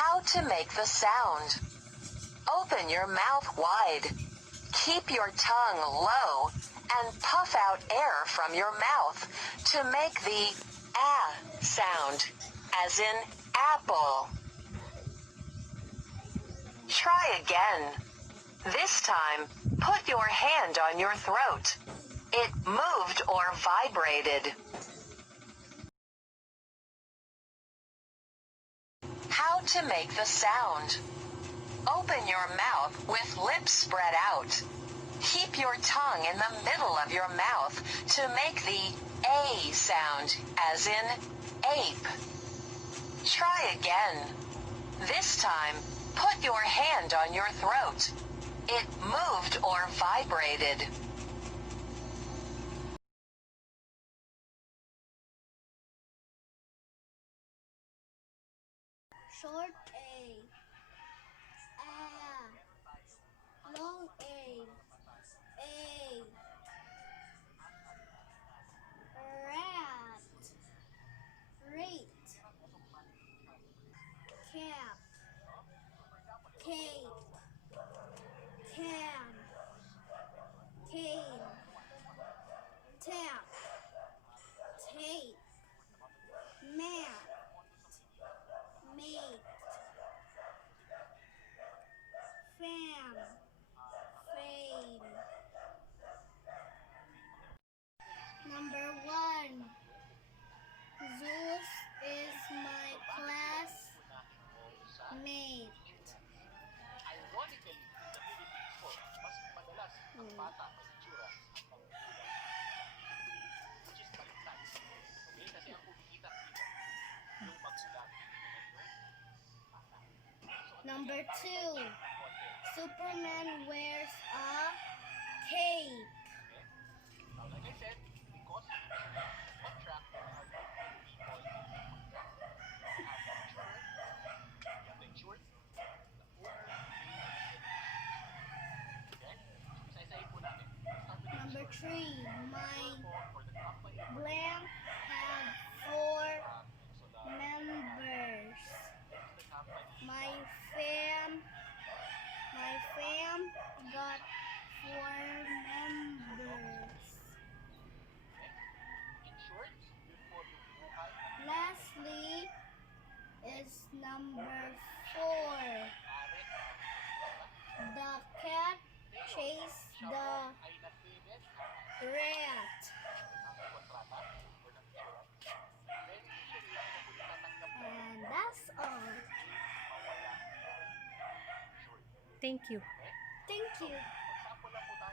How to make the sound. Open your mouth wide. Keep your tongue low and puff out air from your mouth to make the sound, as in apple. Try again. This time, put your hand on your throat. It moved or vibrated. How to make the sound. Open your mouth with lips spread out. Keep your tongue in the middle of your mouth to make the A sound, as in ape. Try again. This time, put your hand on your throat. It moved or vibrated. Short A, long A, rat, rate, cap, cape, can, cane, tap, tape, mat, mate, fam, fame. Number 1. Zeus is my classmate. Ironically, in the Philippines po, mas madalas ang bata may itsura ng which is baliktad. Okay? Kasi ang kumikita dito, yung magsulat. Number 2. Superman wears a cape. Now, like I said, because attract or people have the insured, the owner, okay? Isa-isahin po natin. Start with Number 3. My for the company. blank have 4 members. My fam got 4 members. Lastly is number 4. The cat chased the rat. And that's all. Thank you. Thank you.